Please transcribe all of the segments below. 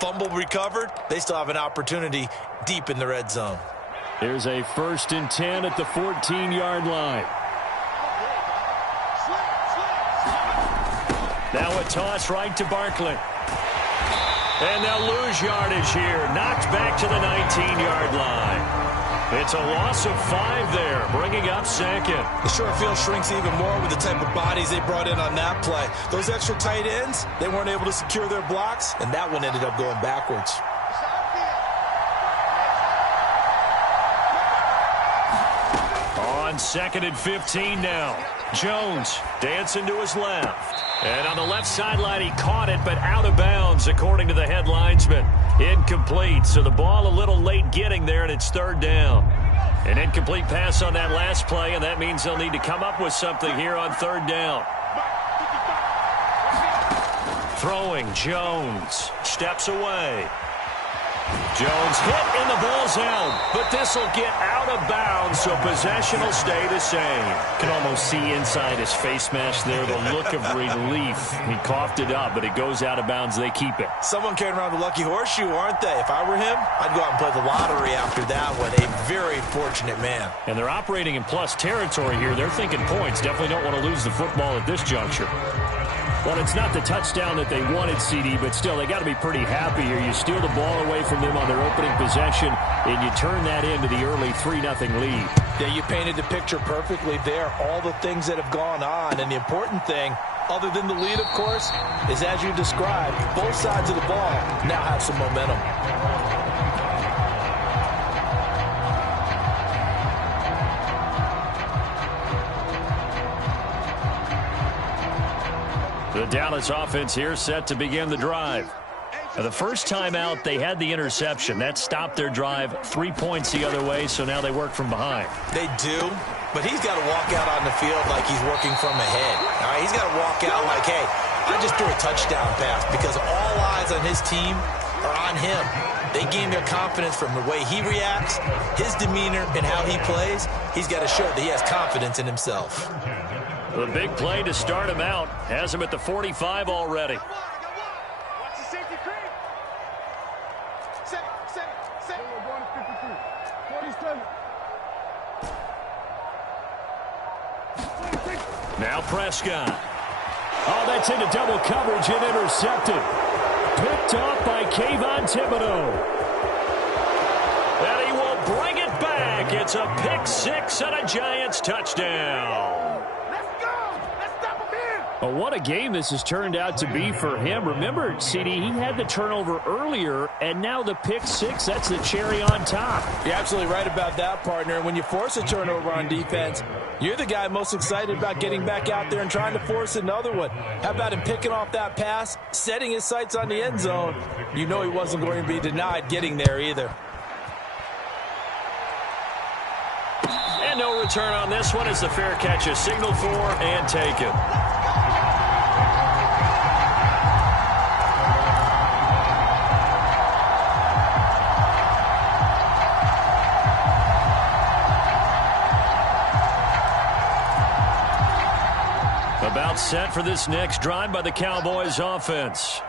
fumble recovered, they still have an opportunity deep in the red zone. Here's a 1st and 10 at the 14-yard line. Now a toss right to Barkley. And they'll lose yardage here. Knocked back to the 19-yard line. It's a loss of 5 there, bringing up 2nd. The short field shrinks even more with the type of bodies they brought in on that play. Those extra tight ends, they weren't able to secure their blocks, and that one ended up going backwards. On 2nd and 15 now. Jones dancing to his left. And on the left sideline, he caught it, but out of bounds, according to the head linesman. Incomplete, so the ball a little late getting there, and it's 3rd down. An incomplete pass on that last play, and that means they'll need to come up with something here on 3rd down. Throwing, Jones steps away. Jones hit and the ball's out, but this will get out of bounds, so possession will stay the same. Can almost see inside his face mask there the look of relief. He coughed it up, but it goes out of bounds. They keep it. Someone carrying around the lucky horseshoe, aren't they? If I were him, I'd go out and play the lottery after that one. A very fortunate man. And they're operating in plus territory here. They're thinking points. Definitely don't want to lose the football at this juncture. Well, it's not the touchdown that they wanted, CD, but still, they got to be pretty happy here. You steal the ball away from them on their opening possession, and you turn that into the early 3-0 lead. Yeah, you painted the picture perfectly there. All the things that have gone on, and the important thing, other than the lead, of course, is as you described, both sides of the ball now have some momentum. The Dallas offense here set to begin the drive. Now, the first time out, they had the interception. That stopped their drive 3 points the other way, so now they work from behind. They do, but he's got to walk out on the field like he's working from ahead. All right, he's got to walk out like, hey, I just threw a touchdown pass, because all eyes on his team are on him. They gain their confidence from the way he reacts, his demeanor, and how he plays. He's got to show that he has confidence in himself. The big play to start him out has him at the 45 already. Now Prescott. Oh, that's into double coverage and intercepted. Picked off by Kayvon Thibodeau. And he will bring it back. It's a pick 6 and a Giants touchdown. Well, what a game this has turned out to be for him. Remember, CD, he had the turnover earlier, and now the pick 6, that's the cherry on top. You're absolutely right about that, partner. And when you force a turnover on defense, you're the guy most excited about getting back out there and trying to force another one. How about him picking off that pass, setting his sights on the end zone? You know he wasn't going to be denied getting there either. And no return on this one as the fair catch is signaled for and taken. About set for this next drive by the Cowboys offense.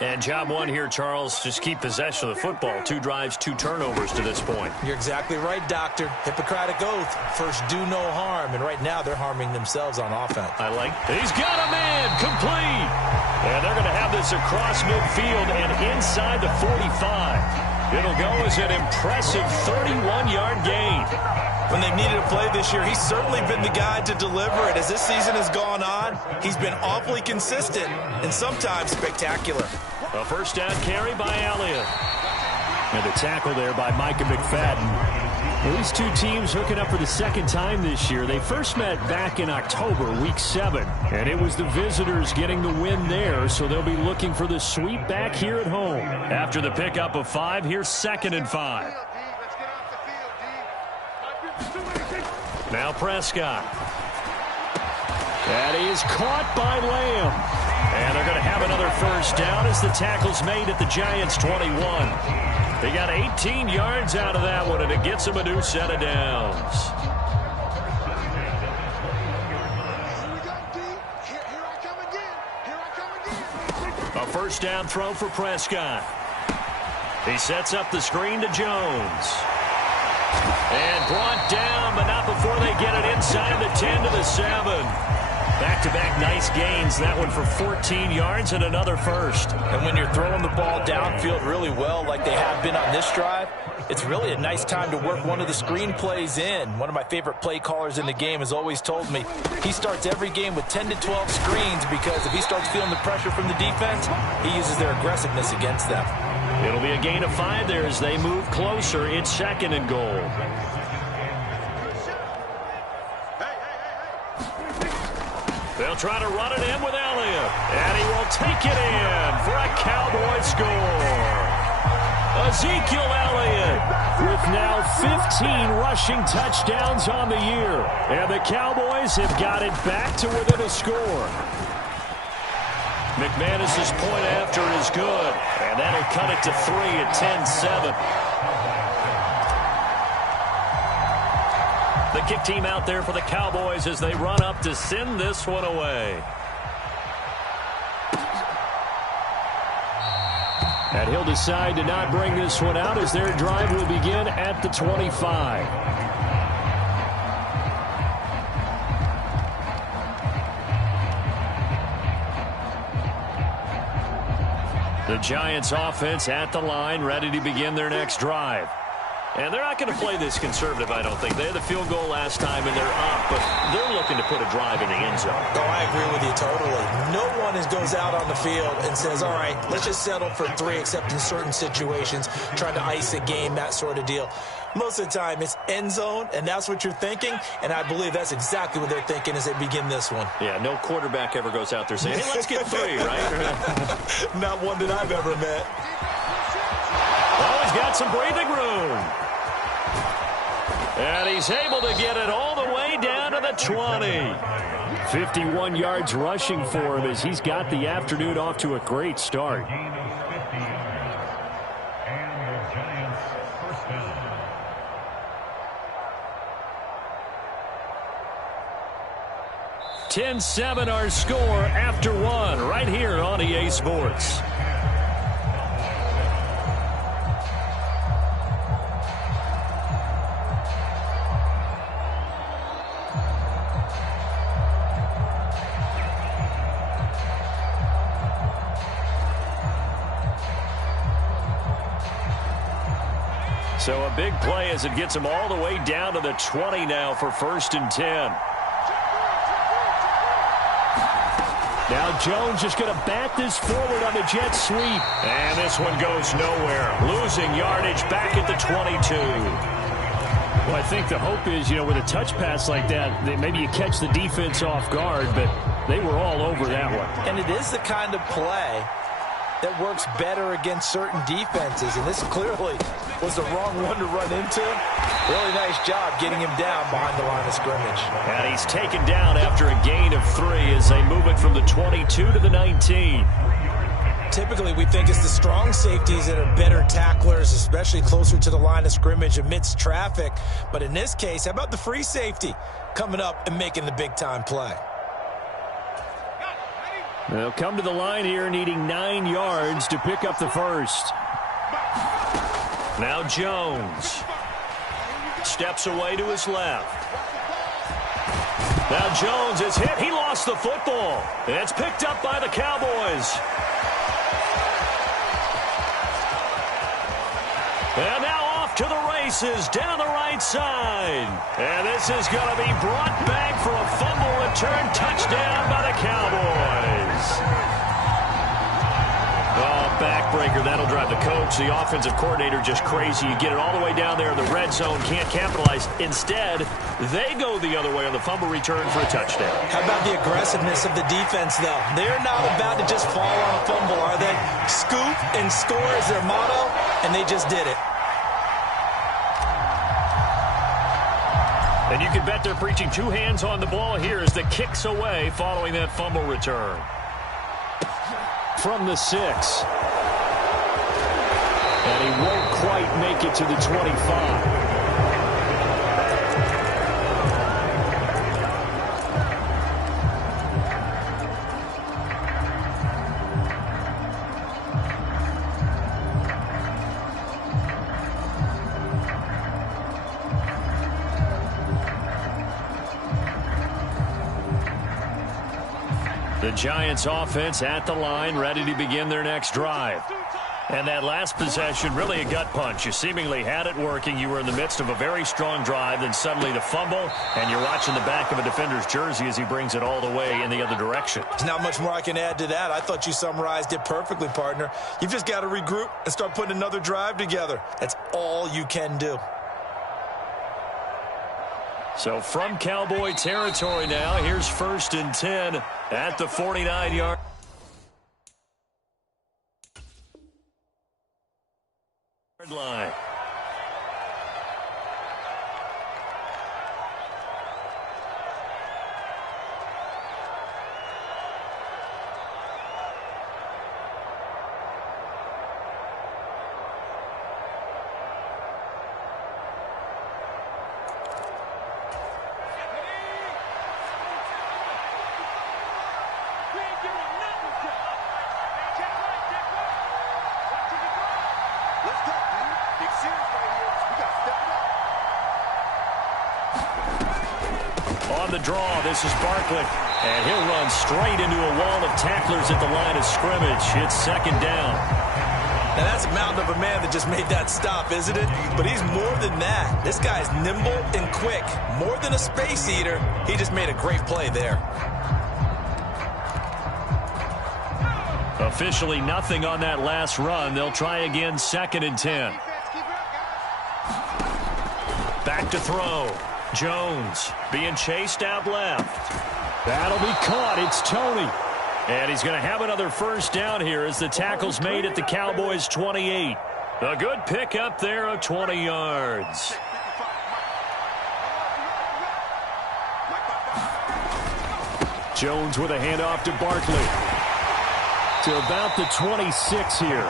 And job one here, Charles, just keep possession of the football. 2 drives, 2 turnovers to this point. You're exactly right, Doctor. Hippocratic oath. First, do no harm. And right now, they're harming themselves on offense. I like. He's got a man. Complete. And they're going to have this across midfield and inside the 45. It'll go as an impressive 31-yard gain. When they've needed a play this year, he's certainly been the guy to deliver it. As this season has gone on, he's been awfully consistent and sometimes spectacular. A first down carry by Elliott. And the tackle there by Micah McFadden. These two teams hooking up for the second time this year. They first met back in October, week 7. And it was the visitors getting the win there, so they'll be looking for the sweep back here at home. After the pickup of 5, here's 2nd and 5. Now Prescott. That is caught by Lamb. And they're going to have another first down as the tackle's made at the Giants' 21. They got 18 yards out of that one, and it gets them a new set of downs. A first down throw for Prescott. He sets up the screen to Jones. And brought down, but not before they get it inside the 10 to the 7. Back-to-back nice gains. That one for 14 yards and another first. And when you're throwing the ball downfield really well like they have been on this drive, it's really a nice time to work one of the screen plays in. One of my favorite play callers in the game has always told me he starts every game with 10 to 12 screens because if he starts feeling the pressure from the defense, he uses their aggressiveness against them. It'll be a gain of 5 there as they move closer. It's 2nd and goal. They'll try to run it in with Elliott. And he will take it in for a Cowboy score. Ezekiel Elliott with now 15 rushing touchdowns on the year. And the Cowboys have got it back to within a score. McManus's point after is good. And that'll cut it to 3 at 10-7. The kick team out there for the Cowboys as they run up to send this one away. And he'll decide to not bring this one out as their drive will begin at the 25. The Giants offense at the line, ready to begin their next drive. And they're not going to play this conservative, I don't think. They had the field goal last time, and they're up, but they're looking to put a drive in the end zone. Oh, I agree with you totally. No one goes out on the field and says, all right, let's just settle for 3, except in certain situations, trying to ice a game, that sort of deal. Most of the time, it's end zone, and that's what you're thinking, and I believe that's exactly what they're thinking as they begin this one. Yeah, no quarterback ever goes out there saying, hey, let's get 3, right? Not one that I've ever met. Oh, he's got some breathing room. And he's able to get it all the way down to the 20. 51 yards rushing for him as he's got the afternoon off to a great start. 10-7 our score after 1 right here on EA Sports. So a big play as it gets them all the way down to the 20 now for 1st and 10. Now Jones just going to bat this forward on the jet sweep. And this one goes nowhere. Losing yardage back at the 22. Well, I think the hope is, with a touch pass like that, that maybe you catch the defense off guard, but they were all over that one. And it is the kind of play that works better against certain defenses, and this clearly was the wrong one to run into. Really nice job getting him down behind the line of scrimmage. And he's taken down after a gain of 3 as they move it from the 22 to the 19. Typically, we think it's the strong safeties that are better tacklers, especially closer to the line of scrimmage amidst traffic. But in this case, how about the free safety coming up and making the big-time play? They'll come to the line here needing 9 yards to pick up the first. Now Jones steps away to his left. Now Jones is hit. He lost the football. And it's picked up by the Cowboys. And now off to the races down the right side. And this is going to be brought back for a fumble return touchdown by the Cowboys. Oh, backbreaker. That'll drive the coach, the offensive coordinator, just crazy. You get it all the way down there in the red zone, can't capitalize. Instead, they go the other way on the fumble return for a touchdown. How about the aggressiveness of the defense, though? They're not about to just fall on a fumble, are they? Scoop and score is their motto, and they just did it. And you can bet they're preaching 2 hands on the ball here as the kick's away following that fumble return. From the 6. And he won't quite make it to the 25. The Giants offense at the line, ready to begin their next drive. And that last possession, really a gut punch. You seemingly had it working. You were in the midst of a very strong drive, then suddenly the fumble, and you're watching the back of a defender's jersey as he brings it all the way in the other direction. There's not much more I can add to that. I thought you summarized it perfectly, partner. You've just got to regroup and start putting another drive together. That's all you can do. So from Cowboy territory now, here's 1st and 10 at the 49-yard line. On the draw, this is Barkley. And he'll run straight into a wall of tacklers at the line of scrimmage. It's 2nd down. Now, that's a mountain of a man that just made that stop, isn't it? But he's more than that. This guy's nimble and quick. More than a space eater. He just made a great play there. Officially nothing on that last run. They'll try again, 2nd and 10. Back to throw. Jones being chased out left. That'll be caught. It's Tony. And he's going to have another 1st down here as the tackle's made at the Cowboys' 28. A good pick up there of 20 yards. Jones with a handoff to Barkley. To about the 26 here.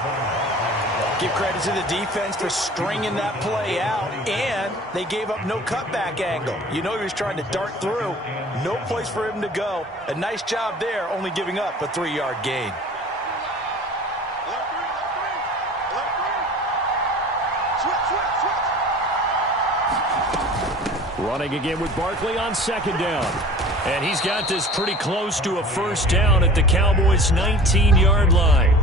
Give credit to the defense for stringing that play out, and they gave up no cutback angle. You know he was trying to dart through. No place for him to go. A nice job there, only giving up a 3-yard gain. Running again with Barkley on 2nd down. And he's got this pretty close to a 1st down at the Cowboys' 19-yard line.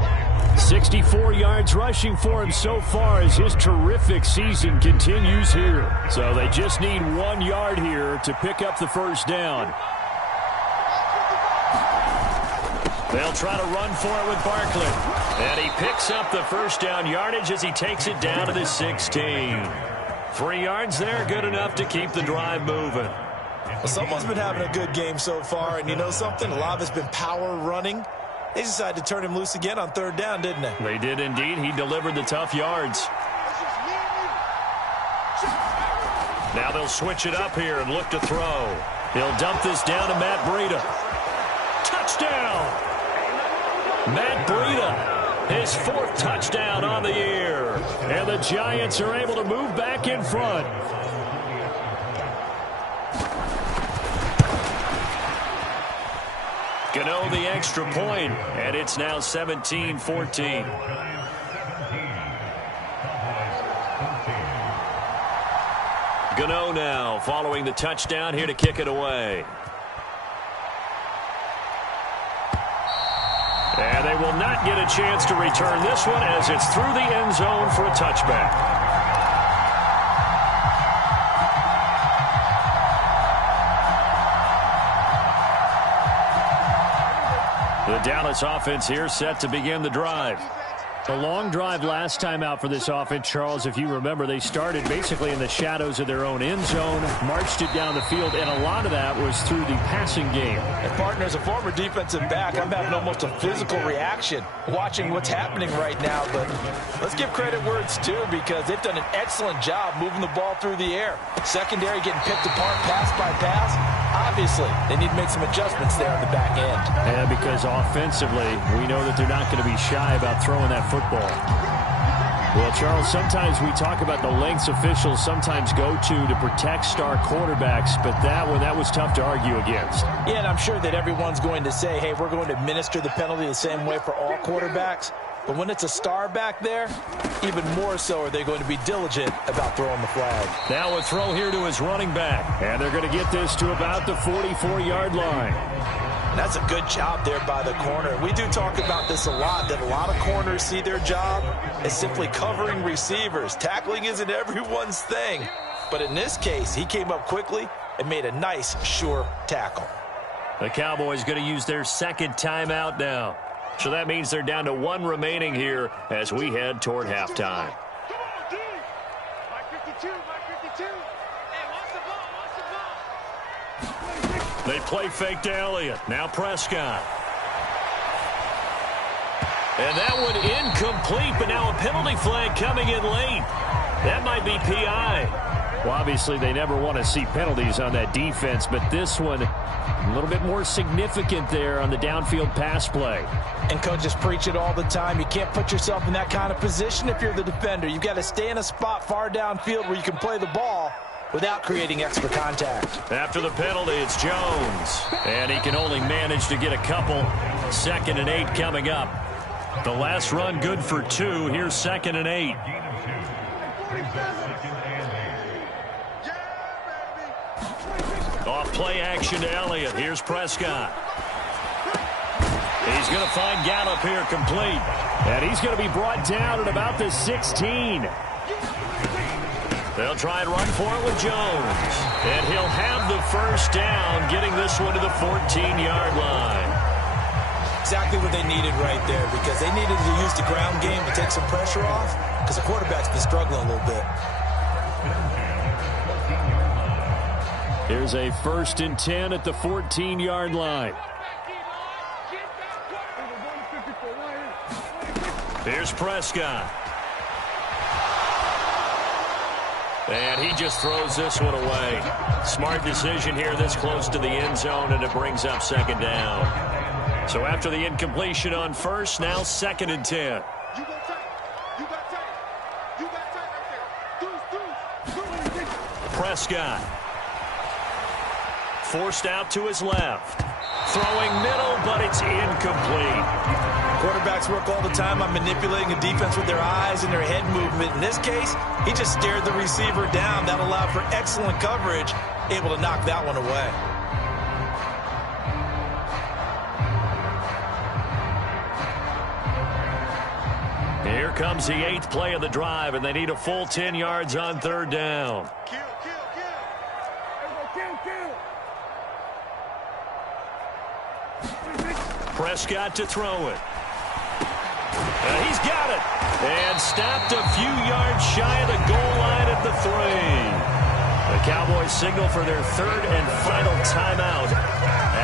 64 yards rushing for him so far as his terrific season continues here. So they just need 1 yard here to pick up the 1st down. They'll try to run for it with Barkley. And he picks up the 1st down yardage as he takes it down to the 16. 3 yards there, good enough to keep the drive moving. Well, someone's been having a good game so far, and you know something? A lot of it's been power running. They decided to turn him loose again on 3rd down, didn't they? They did indeed. He delivered the tough yards. Now they'll switch it up here and look to throw. He'll dump this down to Matt Breida. Touchdown! Matt Breida, his 4th touchdown on the year. And the Giants are able to move back in front. Gano the extra point, and it's now 17-14. Gano now following the touchdown here to kick it away. And they will not get a chance to return this one as it's through the end zone for a touchback. The Dallas offense here set to begin the drive. A long drive last time out for this offense, Charles. If you remember, they started basically in the shadows of their own end zone, marched it down the field, and a lot of that was through the passing game. And partner, as a former defensive back, I'm having almost a physical reaction watching what's happening right now. But let's give credit where it's due, because they've done an excellent job moving the ball through the air. Secondary getting picked apart pass by pass. Obviously, they need to make some adjustments there on the back end. And because offensively, we know that they're not going to be shy about throwing that football. Well, Charles, sometimes we talk about the lengths officials sometimes go to protect star quarterbacks, but that was tough to argue against. Yeah, and I'm sure that everyone's going to say, hey, we're going to administer the penalty the same way for all quarterbacks. But when it's a star back there, even more so are they going to be diligent about throwing the flag. Now a throw here to his running back. And they're going to get this to about the 44-yard line. And that's a good job there by the corner. We do talk about this a lot, that a lot of corners see their job as simply covering receivers. Tackling isn't everyone's thing. But in this case, he came up quickly and made a nice, sure tackle. The Cowboys going to use their second timeout now. So that means they're down to one remaining here as we head toward halftime. They play fake to Elliott. Now Prescott. And that one incomplete, but now a penalty flag coming in late. That might be PI. Well, obviously, they never want to see penalties on that defense, but this one a little bit more significant there on the downfield pass play. And coaches preach it all the time. You can't put yourself in that kind of position if you're the defender. You've got to stay in a spot far downfield where you can play the ball without creating extra contact. After the penalty, it's Jones. And he can only manage to get a couple. 2nd and 8 coming up. The last run good for 2. Here's 2nd and 8. Off play action to Elliott. Here's Prescott. He's going to find Gallup here complete. And he's going to be brought down at about the 16. They'll try and run for it with Jones. And he'll have the first down, getting this one to the 14-yard line. Exactly what they needed right there, because they needed to use the ground game to take some pressure off, because the quarterback's been struggling a little bit. Here's a 1st and 10 at the 14-yard line. Here's Prescott. And he just throws this one away. Smart decision here this close to the end zone, and it brings up 2nd down. So after the incompletion on 1st, now 2nd and 10. Prescott. Forced out to his left. Throwing middle, but it's incomplete. Quarterbacks work all the time on manipulating a defense with their eyes and their head movement. In this case, he just stared the receiver down. That allowed for excellent coverage, able to knock that one away. Here comes the 8th play of the drive, and they need a full 10 yards on 3rd down. Prescott to throw it. He's got it. And stopped a few yards shy of the goal line at the 3. The Cowboys signal for their 3rd and final timeout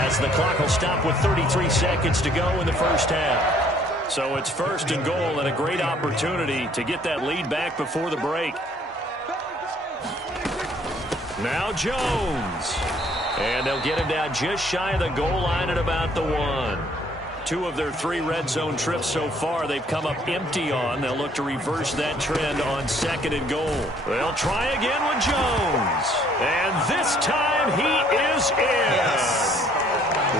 as the clock will stop with 33 seconds to go in the first half. So it's 1st and goal, and a great opportunity to get that lead back before the break. Now Jones. And they'll get him down just shy of the goal line at about the 1. 2 of their 3 red zone trips so far they've come up empty on. They'll look to reverse that trend on 2nd and goal. They'll try again with Jones. And this time he is in. Yes.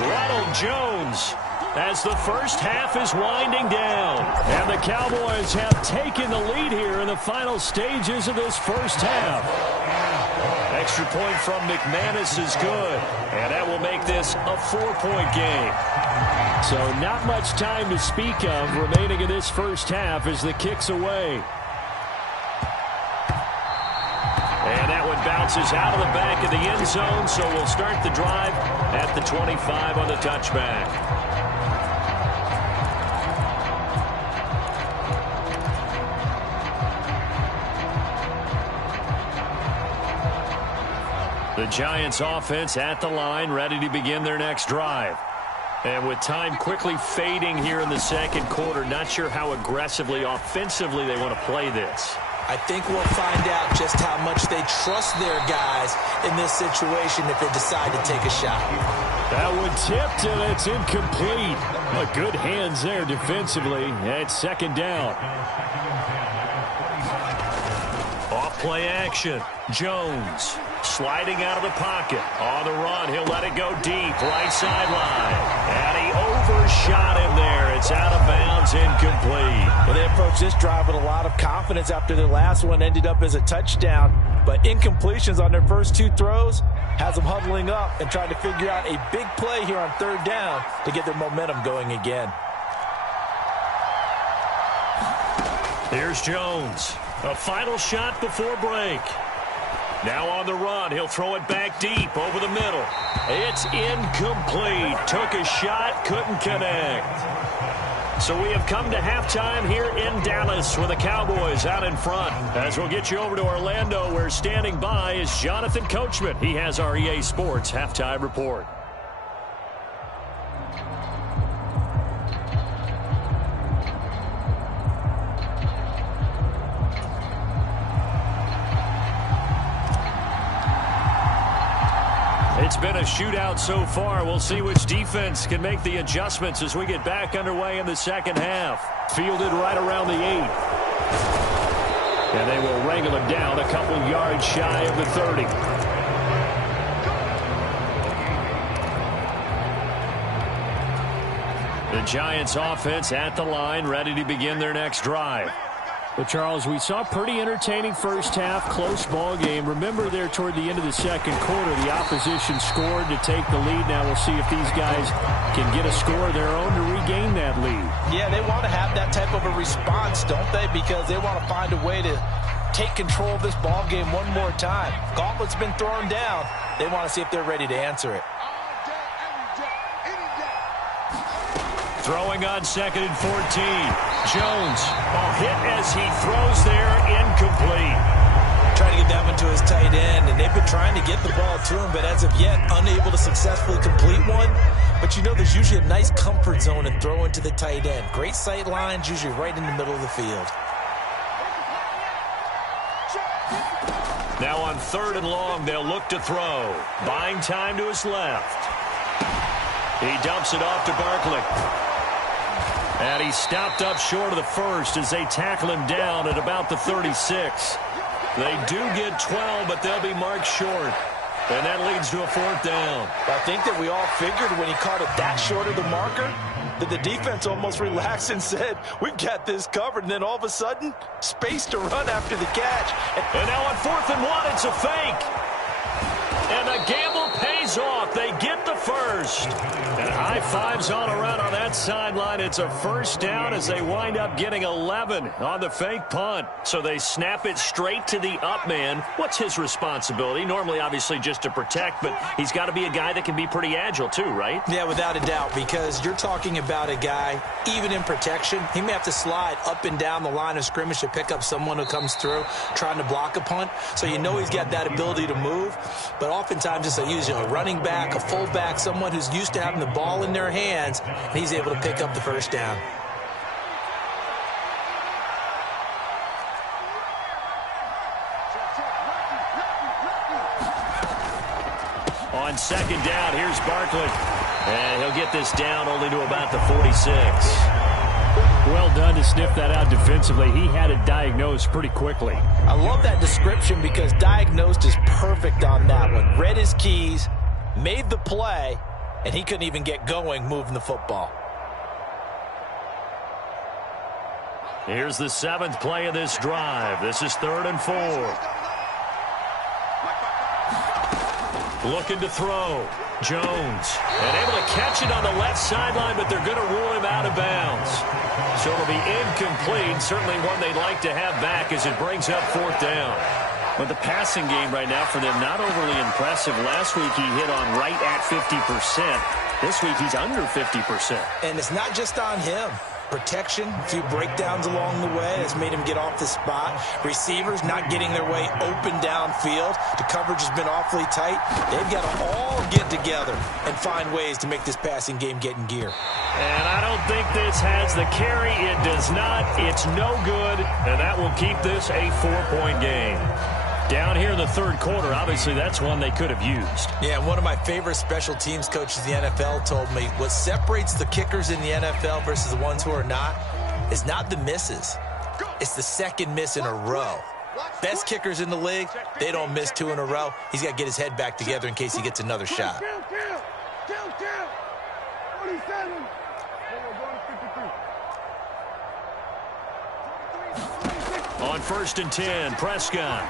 Ronald Jones, as the first half is winding down. And the Cowboys have taken the lead here in the final stages of this first half. Extra point from McManus is good. And that will make this a 4-point game. So not much time to speak of remaining in this first half as the kick's away. And that one bounces out of the back of the end zone, so we'll start the drive at the 25 on the touchback. The Giants offense at the line, ready to begin their next drive. And with time quickly fading here in the 2nd quarter, not sure how aggressively, offensively they want to play this. I think we'll find out just how much they trust their guys in this situation if they decide to take a shot. That one tipped, and it's incomplete. But good hands there defensively at 2nd down. Off play action. Jones. Sliding out of the pocket. On the run, he'll let it go deep. Right sideline. And he overshot him there. It's out of bounds, incomplete. Well, they approached this drive with a lot of confidence after their last one ended up as a touchdown. But incompletions on their first two throws has them huddling up and trying to figure out a big play here on third down to get their momentum going again. Here's Jones. A final shot before break. Now on the run, he'll throw it back deep over the middle. It's incomplete. Took a shot, couldn't connect. So we have come to halftime here in Dallas with the Cowboys out in front. As we'll get you over to Orlando, where standing by is Jonathan Coachman. He has our EA Sports halftime report. It's been a shootout so far. We'll see which defense can make the adjustments as we get back underway in the second half. Fielded right around the 8. And they will wrangle him down a couple yards shy of the 30. The Giants offense at the line, ready to begin their next drive. Well, Charles, we saw a pretty entertaining first half, close ball game. Remember there toward the end of the second quarter, the opposition scored to take the lead. Now we'll see if these guys can get a score of their own to regain that lead. Yeah, they want to have that type of a response, don't they? Because they want to find a way to take control of this ball game one more time. Gauntlet's been thrown down. They want to see if they're ready to answer it. Throwing on 2nd and 14. Jones, a hit as he throws there, incomplete. Trying to get that one to his tight end, and they've been trying to get the ball to him, but as of yet, unable to successfully complete one. But you know there's usually a nice comfort zone in throwing to the tight end. Great sight lines, usually right in the middle of the field. Now on 3rd and long, they'll look to throw. Buying time to his left. He dumps it off to Barkley. And he stopped up short of the first as they tackle him down at about the 36. They do get 12, but they'll be marked short. And that leads to a 4th down. I think that we all figured when he caught it that short of the marker that the defense almost relaxed and said, we've got this covered. And then all of a sudden, space to run after the catch. And now on 4th and 1, it's a fake. And the gamble pays off. They get the first. And high fives all around on that sideline. It's a first down as they wind up getting 11 on the fake punt. So they snap it straight to the up man. What's his responsibility? Normally, obviously, just to protect, but he's got to be a guy that can be pretty agile too, right? Yeah, without a doubt, because you're talking about a guy, even in protection, he may have to slide up and down the line of scrimmage to pick up someone who comes through trying to block a punt. So you know he's got that ability to move, but oftentimes it's usually a running back, a fullback, someone who's used to having the ball in their hands, and he's able to pick up the first down. On 2nd down, here's Barkley. And he'll get this down only to about the 46. Well done to sniff that out defensively. He had it diagnosed pretty quickly. I love that description because diagnosed is perfect on that one. Read his keys, made the play, and he couldn't even get going moving the football. Here's the 7th play of this drive. This is 3rd and 4. Looking to throw. Jones. And able to catch it on the left sideline, but they're going to rule him out of bounds. So it'll be incomplete. Certainly one they'd like to have back as it brings up 4th down. But the passing game right now for them, not overly impressive. Last week he hit on right at 50%. This week he's under 50%. And it's not just on him. Protection, a few breakdowns along the way that's made him get off the spot. Receivers not getting their way open downfield. The coverage has been awfully tight. They've got to all get together and find ways to make this passing game get in gear. And I don't think this has the carry. It does not. It's no good. And that will keep this a 4-point game. Down here in the 3rd quarter, obviously that's one they could have used. Yeah, one of my favorite special teams coaches in the NFL told me what separates the kickers in the NFL versus the ones who are not is not the misses. It's the second miss in a row. Best kickers in the league, they don't miss 2 in a row. He's got to get his head back together in case he gets another shot. On 1st and 10, Prescott.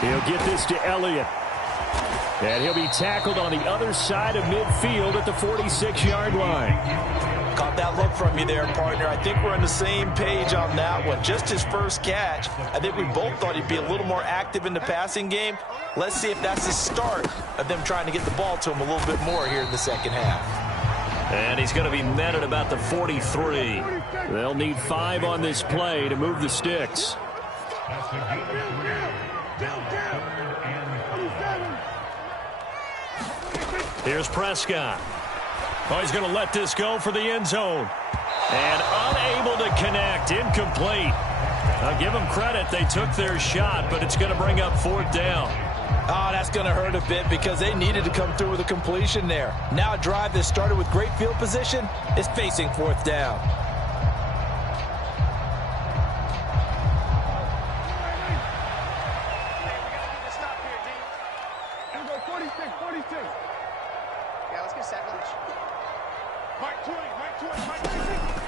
He'll get this to Elliott. And he'll be tackled on the other side of midfield at the 46-yard line. Caught that look from you there, partner. I think we're on the same page on that one. Just his first catch. I think we both thought he'd be a little more active in the passing game. Let's see if that's the start of them trying to get the ball to him a little bit more here in the second half. And he's going to be met at about the 43. They'll need 5 on this play to move the sticks. Here's Prescott. Oh, he's going to let this go for the end zone. And unable to connect. Incomplete. I'll give them credit. They took their shot, but it's going to bring up 4th down. Oh, that's going to hurt a bit because they needed to come through with a completion there. Now a drive that started with great field position is facing 4th down.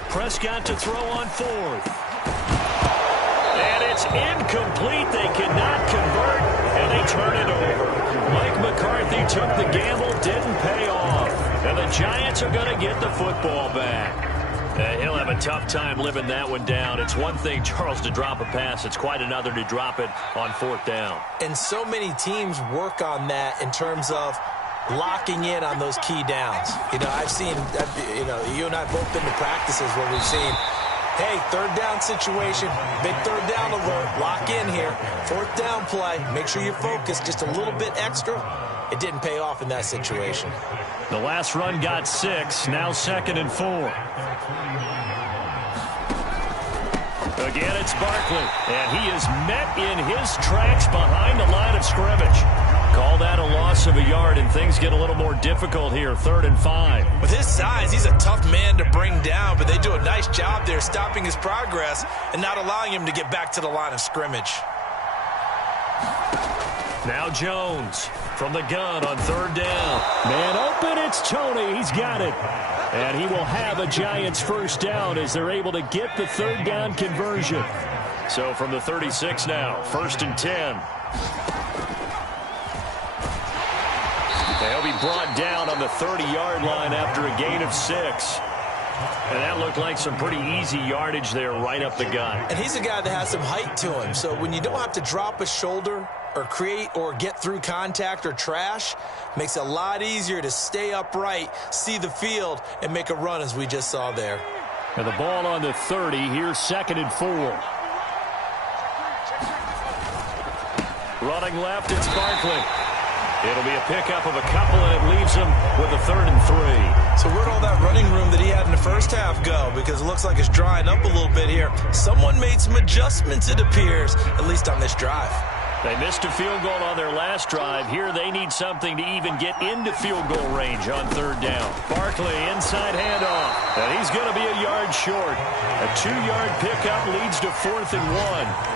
Prescott to throw on 4th. And it's incomplete. They cannot convert, and they turn it over. Mike McCarthy took the gamble, didn't pay off. And the Giants are going to get the football back. He'll have a tough time living that one down. It's one thing, Charles, to drop a pass. It's quite another to drop it on 4th down. And so many teams work on that in terms of locking in on those key downs. You know, I've seen, you and I have both been to practices where we've seen, hey, 3rd down situation, big 3rd down alert, lock in here, 4th down play, make sure you focus just a little bit extra. It didn't pay off in that situation. The last run got 6, now 2nd and 4. Again, it's Barkley, and he is met in his tracks behind the line of scrimmage. Call that a loss of a yard, and things get a little more difficult here, 3rd and 5. With his size, he's a tough man to bring down, but they do a nice job there stopping his progress and not allowing him to get back to the line of scrimmage. Now Jones from the gun on 3rd down. Man open, it's Tony. He's got it. And he will have a Giants 1st down as they're able to get the 3rd down conversion. So from the 36 now, 1st and 10. They'll be brought down on the 30-yard line after a gain of 6. And that looked like some pretty easy yardage there right up the gut. And he's a guy that has some height to him. So when you don't have to drop a shoulder or create or get through contact or trash, makes it a lot easier to stay upright, see the field, and make a run as we just saw there. And the ball on the 30. Here's 2nd and 4. Running left, it's Barkley. It'll be a pickup of a couple, and it leaves him with a 3rd and 3. So where'd all that running room that he had in the first half go? Because it looks like it's drying up a little bit here. Someone made some adjustments, it appears, at least on this drive. They missed a field goal on their last drive. Here they need something to even get into field goal range on 3rd down. Barkley, inside handoff. And he's going to be a yard short. A 2-yard pickup leads to 4th and 1.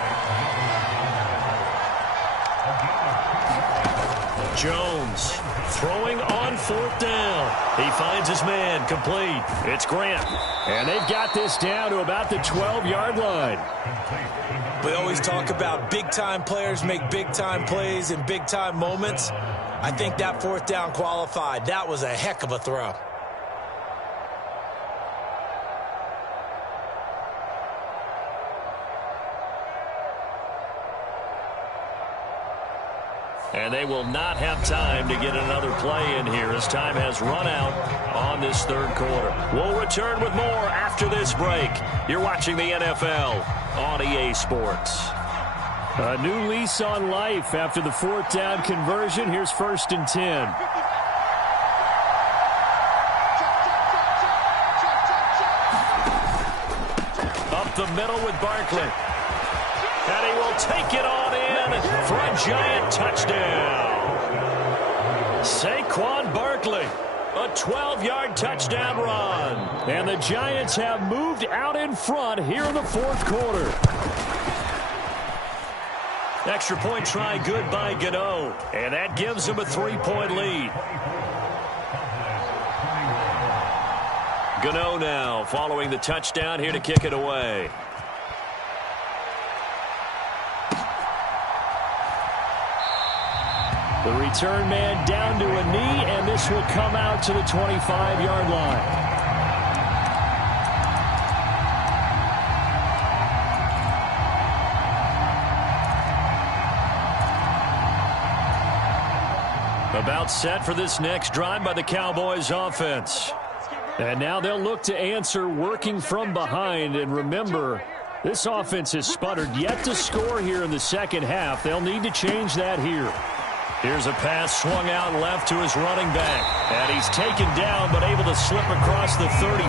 Jones throwing on 4th down. He finds his man, complete. It's Grant. And they've got this down to about the 12-yard line. We always talk about big-time players make big-time plays in big-time moments. I think that 4th down qualified. That was a heck of a throw. And they will not have time to get another play in here as time has run out on this 3rd quarter. We'll return with more after this break. You're watching the NFL on EA Sports. A new lease on life after the 4th down conversion. Here's 1st and 10. Up the middle with Barkley. And he will take it on in for a Giant touchdown. Saquon Barkley, a 12-yard touchdown run. And the Giants have moved out in front here in the 4th quarter. Extra point try good by Gano. And that gives him a 3-point lead. Gano now following the touchdown here to kick it away. The return man down to a knee, and this will come out to the 25-yard line. About set for this next drive by the Cowboys offense. And now they'll look to answer working from behind. And remember, this offense has sputtered yet to score here in the second half. They'll need to change that here. Here's a pass swung out left to his running back. And he's taken down but able to slip across the 35.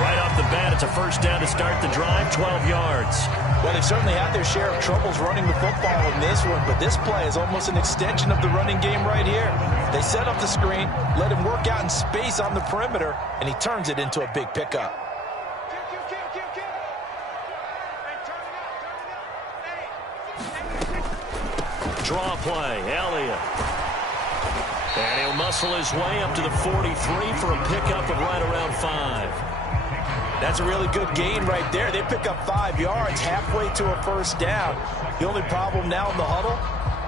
Right off the bat, it's a first down to start the drive, 12 yards. Well, they've certainly had their share of troubles running the football in this one, but this play is almost an extension of the running game right here. They set up the screen, let him work out in space on the perimeter, and he turns it into a big pickup. Draw play, Elliott. And he'll muscle his way up to the 43 for a pickup of right around 5. That's a really good gain right there. They pick up 5 yards halfway to a first down. The only problem now in the huddle,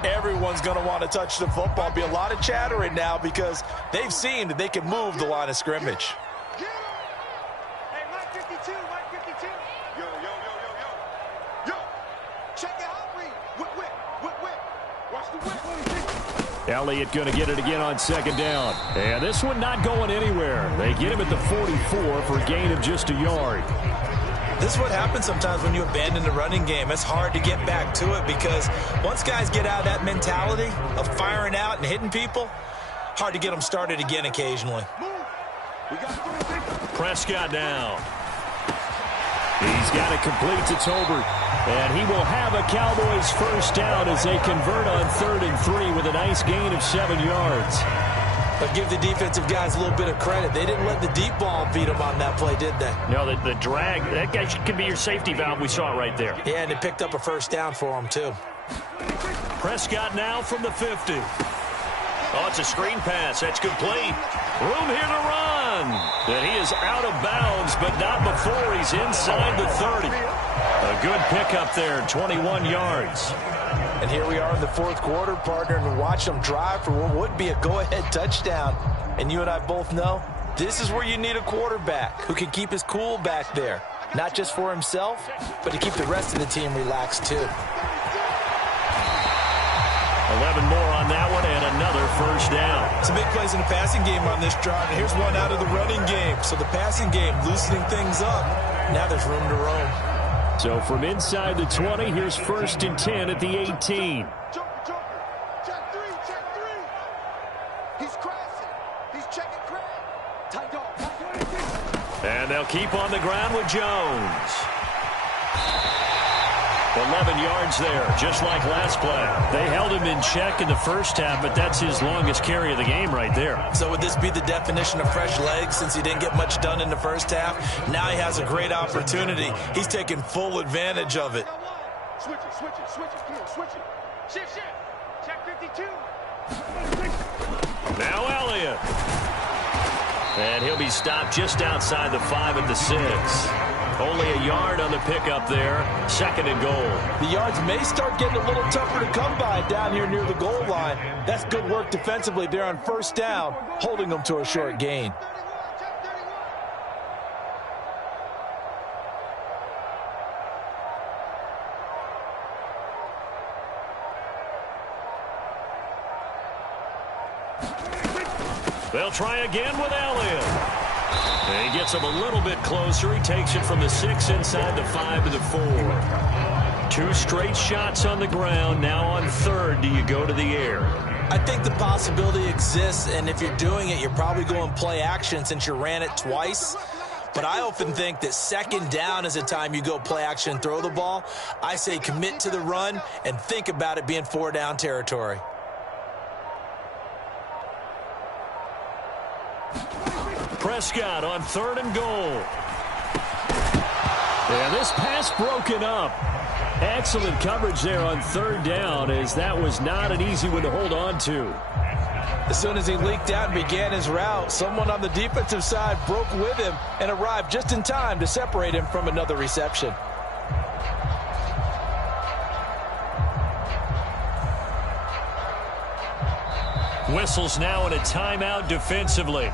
everyone's going to want to touch the football. Be a lot of chattering now because they've seen that they can move the line of scrimmage. Hey, Mike 52, Mike 52. Yo. Check it out, Reed. Whip. Watch the whip. Elliott going to get it again on second down. And this one not going anywhere. They get him at the 44 for a gain of just a yard. This is what happens sometimes when you abandon the running game. It's hard to get back to it because once guys get out of that mentality of firing out and hitting people, hard to get them started again occasionally. Prescott down. He's got it complete to Tolbert. And he will have a Cowboys first down as they convert on 3rd and 3 with a nice gain of 7 yards. But give the defensive guys a little bit of credit. They didn't let the deep ball beat them on that play, did they? No, the drag, that guy could be your safety valve. We saw it right there. Yeah, and they picked up a first down for him, too. Prescott now from the 50. Oh, it's a screen pass. That's complete. Room here to run. And he is out of bounds, but not before he's inside the 30. A good pickup there, 21 yards. And here we are in the fourth quarter, partner, and watch them drive for what would be a go-ahead touchdown. And you and I both know this is where you need a quarterback who can keep his cool back there. Not just for himself, but to keep the rest of the team relaxed, too. 11 more on that one and another first down. Some big plays in the passing game on this drive, and here's one out of the running game. So the passing game loosening things up. Now there's room to roam. So from inside the 20, here's 1st and 10 at the 18. Check three. He's crashing. He's checking crash. Tight dog. And they'll keep on the ground with Jones. 11 yards there, just like last play. They held him in check in the first half, but that's his longest carry of the game right there. So would this be the definition of fresh legs since he didn't get much done in the first half? Now he has a great opportunity. He's taking full advantage of it. Switch it. Come on, switch it. Shift. Check 52. Now Elliott. And he'll be stopped just outside the 5 at the 6. Only a yard on the pickup there. 2nd and goal. The yards may start getting a little tougher to come by down here near the goal line. That's good work defensively there on first down, holding them to a short gain. They'll try again with Elliott. And he gets him a little bit closer. He takes it from the 6 inside the 5 to the 4. 2 straight shots on the ground. Now on 3rd, do you go to the air? I think the possibility exists, and if you're doing it, you're probably going play action since you ran it twice. But I often think that 2nd down is the time you go play action and throw the ball. I say commit to the run and think about it being 4-down territory. Prescott on 3rd and goal. Yeah, this pass broken up. Excellent coverage there on third down, as that was not an easy one to hold on to. As soon as he leaked out and began his route, someone on the defensive side broke with him and arrived just in time to separate him from another reception. Whistles now in a timeout defensively.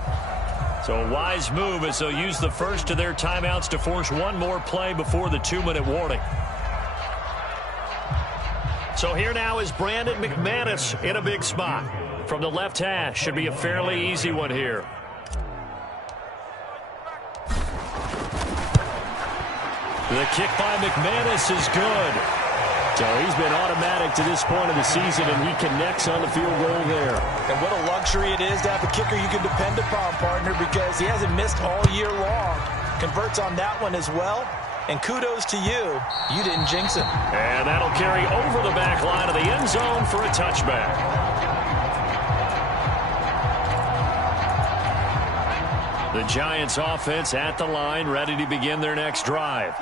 So a wise move as they'll use the first of their timeouts to force one more play before the 2-minute warning. So here now is Brandon McManus in a big spot. From the left hash, should be a fairly easy one here. The kick by McManus is good. So he's been automatic to this point of the season, and he connects on the field goal there. And what a luxury it is to have a kicker you can depend upon, partner, because he hasn't missed all year long. Converts on that one as well. And kudos to you. You didn't jinx him. And that'll carry over the back line of the end zone for a touchback. The Giants offense at the line, ready to begin their next drive.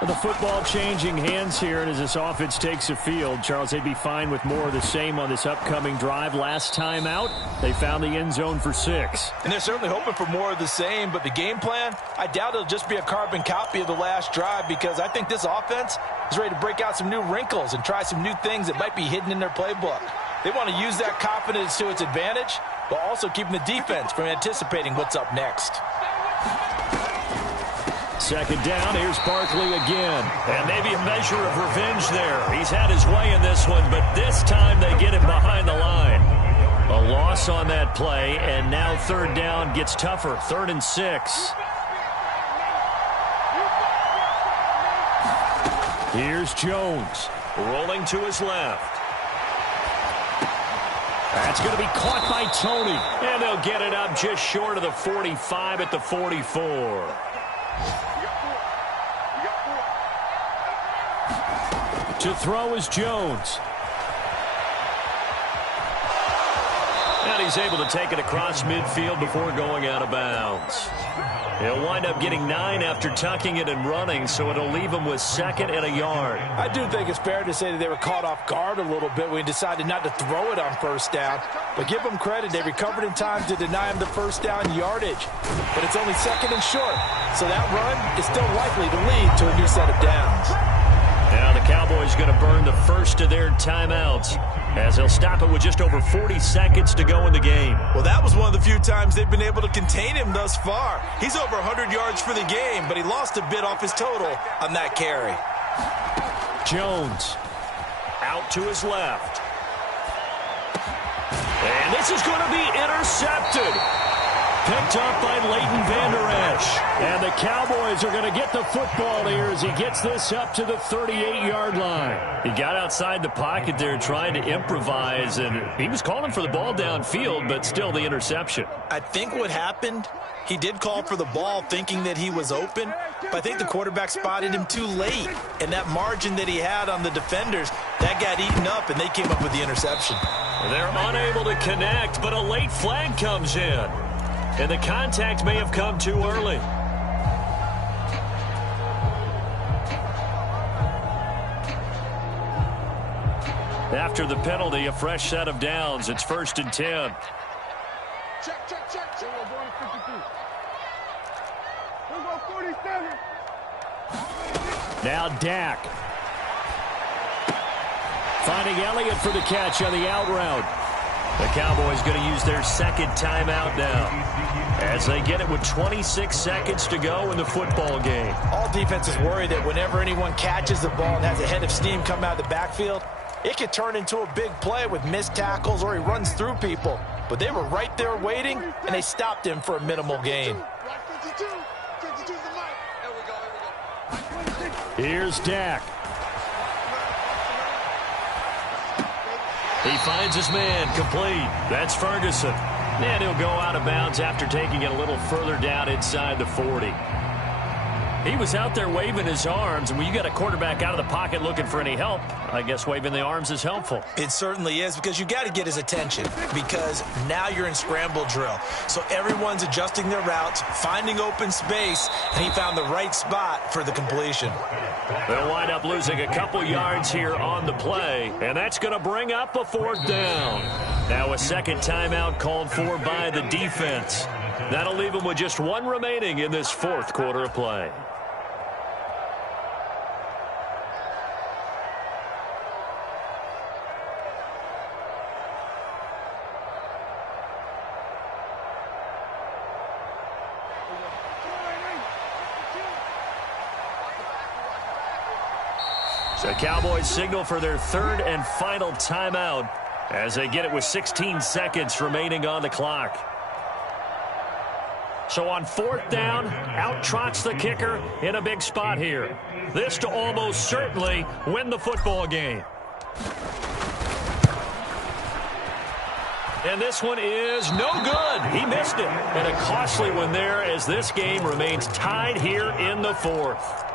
The football changing hands here, and as this offense takes the field, Charles, they'd be fine with more of the same on this upcoming drive. Last time out, they found the end zone for 6. And they're certainly hoping for more of the same, but the game plan, I doubt it'll just be a carbon copy of the last drive, because I think this offense is ready to break out some new wrinkles and try some new things that might be hidden in their playbook. They want to use that confidence to its advantage, while also keeping the defense from anticipating what's up next. Second down, here's Barkley again. And maybe a measure of revenge there. He's had his way in this one, but this time they get him behind the line. A loss on that play, and now third down gets tougher. 3rd and 6. Here's Jones. Rolling to his left. That's going to be caught by Tony. And they'll get it up just short of the 45 at the 44. To throw is Jones. And he's able to take it across midfield before going out of bounds. He'll wind up getting 9 after tucking it and running, so it'll leave him with 2nd and a yard. I do think it's fair to say that they were caught off guard a little bit when he decided not to throw it on first down. But give them credit, they recovered in time to deny him the first down yardage. But it's only 2nd and short, so that run is still likely to lead to a new set of downs. Now the Cowboys going to burn the first of their timeouts, as they'll stop it with just over 40 seconds to go in the game. Well, that was one of the few times they've been able to contain him thus far. He's over 100 yards for the game, but he lost a bit off his total on that carry. Jones. Out to his left. And this is going to be intercepted. Picked up by Leighton Vander Esch. And the Cowboys are going to get the football here as he gets this up to the 38-yard line. He got outside the pocket there trying to improvise, and he was calling for the ball downfield, but still the interception. I think what happened, he did call for the ball thinking that he was open, but I think the quarterback spotted him too late. And that margin that he had on the defenders, that got eaten up, and they came up with the interception. They're unable to connect, but a late flag comes in. And the contact may have come too early. After the penalty, a fresh set of downs. It's 1st and 10. Check, check, check. They were going to 53. We'll go 47. Now Dak. Finding Elliott for the catch on the out route. The Cowboys going to use their 2nd timeout now, as they get it with 26 seconds to go in the football game. All defenses worry that whenever anyone catches the ball and has a head of steam come out of the backfield, it could turn into a big play with missed tackles or he runs through people. But they were right there waiting, and they stopped him for a minimal gain. Here's Dak. He finds his man complete. That's Ferguson. And he'll go out of bounds after taking it a little further down inside the 40. He was out there waving his arms, and when you got a quarterback out of the pocket looking for any help, I guess waving the arms is helpful. It certainly is, because you got to get his attention, because now you're in scramble drill. So everyone's adjusting their routes, finding open space, and he found the right spot for the completion. They'll wind up losing a couple yards here on the play, and that's going to bring up a 4th down. Now a second timeout called for by the defense. That'll leave them with just 1 remaining in this 4th quarter of play. The Cowboys signal for their 3rd and final timeout as they get it with 16 seconds remaining on the clock. So on 4th down, out trots the kicker in a big spot here. This to almost certainly win the football game. And this one is no good. He missed it. And a costly one there as this game remains tied here in the 4th.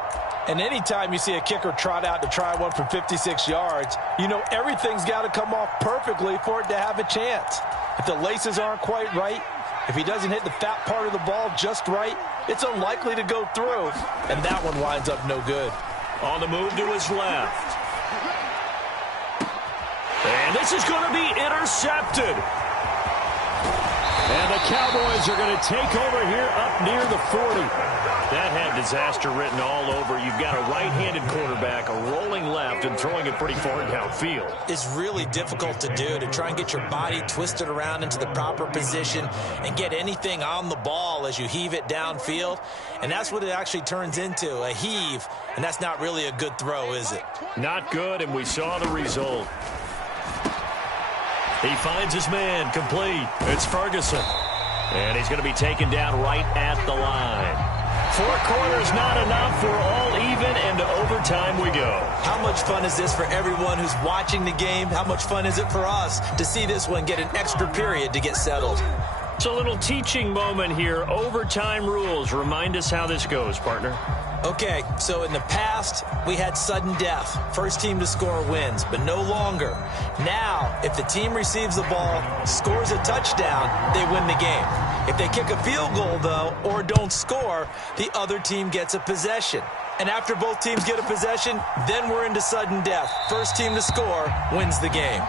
And anytime you see a kicker trot out to try one from 56 yards, you know everything's got to come off perfectly for it to have a chance. If the laces aren't quite right, if he doesn't hit the fat part of the ball just right, it's unlikely to go through. And that one winds up no good. On the move to his left. And this is going to be intercepted. And the Cowboys are going to take over here up near the 40. That had disaster written all over. You've got a right-handed quarterback, a rolling left, and throwing it pretty far downfield. It's really difficult to do, to try and get your body twisted around into the proper position and get anything on the ball as you heave it downfield. And that's what it actually turns into, a heave. And that's not really a good throw, is it? Not good, and we saw the result. He finds his man, complete. It's Ferguson. And he's going to be taken down right at the line. 4 quarters not enough. We're all even, and to overtime we go. How much fun is this for everyone who's watching the game? How much fun is it for us to see this one get an extra period to get settled? It's a little teaching moment here. Overtime rules. Remind us how this goes, partner. Okay, so in the past, we had sudden death. First team to score wins, but no longer. Now, if the team receives the ball, scores a touchdown, they win the game. If they kick a field goal, though, or don't score, the other team gets a possession. And after both teams get a possession, then we're into sudden death. First team to score wins the game.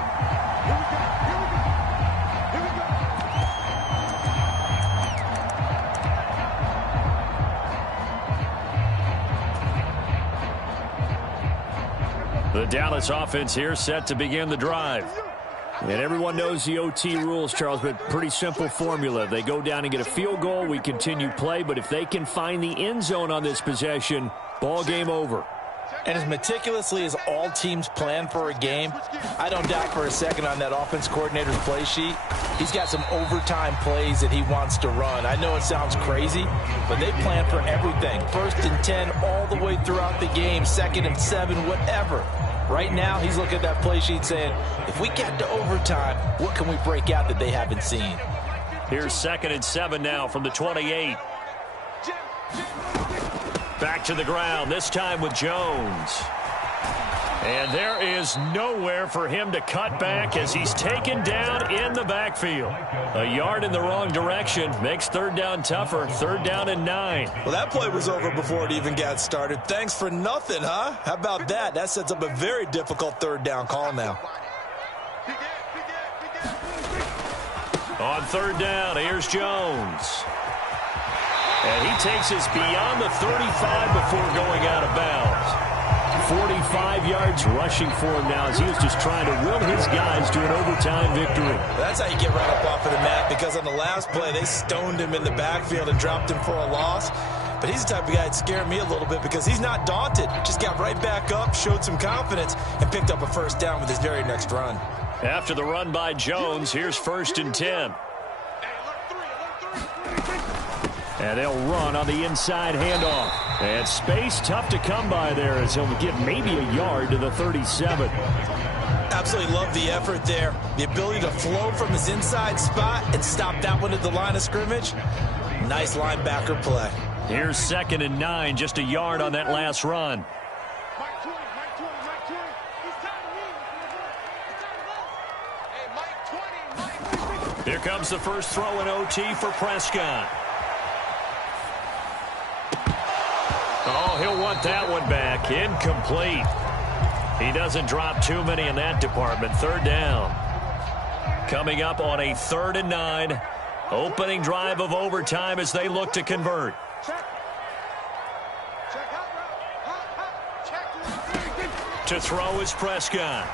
The Dallas offense here set to begin the drive. And everyone knows the OT rules, Charles, but pretty simple formula. They go down and get a field goal, we continue play, but if they can find the end zone on this possession, ball game over. And as meticulously as all teams plan for a game, I don't doubt for a second on that offense coordinator's play sheet, he's got some overtime plays that he wants to run. I know it sounds crazy, but they plan for everything. 1st and 10 all the way throughout the game, 2nd and 7, whatever. Right now, he's looking at that play sheet saying, if we get to overtime, what can we break out that they haven't seen? Here's 2nd and 7 now from the 28. Back to the ground, this time with Jones. And there is nowhere for him to cut back as he's taken down in the backfield. A yard in the wrong direction makes 3rd down tougher. 3rd down and 9. Well, that play was over before it even got started. Thanks for nothing, huh? How about that? That sets up a very difficult 3rd down call now. On 3rd down, here's Jones. And he takes us beyond the 35 before going out of bounds. 45 yards rushing for him now as he was just trying to will his guys to an overtime victory. That's how you get right up off of the mat, because on the last play, they stoned him in the backfield and dropped him for a loss. But he's the type of guy that scared me a little bit because he's not daunted. Just got right back up, showed some confidence, and picked up a 1st down with his very next run. After the run by Jones, here's 1st and 10. And they'll run on the inside handoff. And space tough to come by there as he'll get maybe a yard to the 37. Absolutely love the effort there. The ability to flow from his inside spot and stop that one at the line of scrimmage. Nice linebacker play. Here's 2nd and 9, just a yard on that last run. Mike 20, Mike 20, Mike 20. It's time to win. Hey, Mike 20, Mike 20. Here comes the first throw in OT for Prescott. Oh, he'll want that one back. Incomplete. He doesn't drop too many in that department. 3rd down. Coming up on a 3rd and 9. Opening drive of overtime as they look to convert. To throw is Prescott.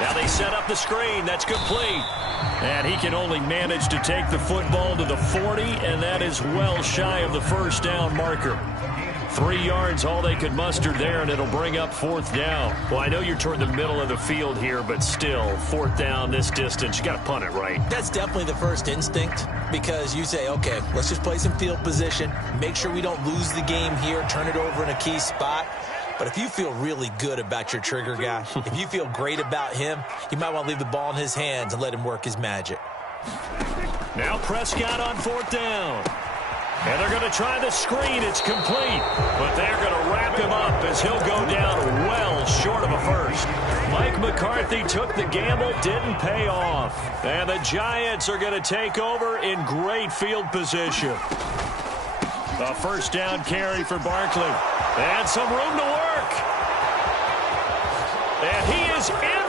Now they set up the screen. That's complete. And he can only manage to take the football to the 40, and that is well shy of the first down marker. 3 yards, all they could muster there, and it'll bring up 4th down. Well, I know you're toward the middle of the field here, but still, 4th down this distance, you got to punt it, right? That's definitely the first instinct, because you say, okay, let's just play some field position, make sure we don't lose the game here, turn it over in a key spot. But if you feel really good about your trigger guy, if you feel great about him, you might want to leave the ball in his hands and let him work his magic. Now Prescott on 4th down. And they're going to try the screen. It's complete. But they're going to wrap him up as he'll go down well short of a first. Mike McCarthy took the gamble, didn't pay off. And the Giants are going to take over in great field position. A first down carry for Barkley. And some room to work. And he is in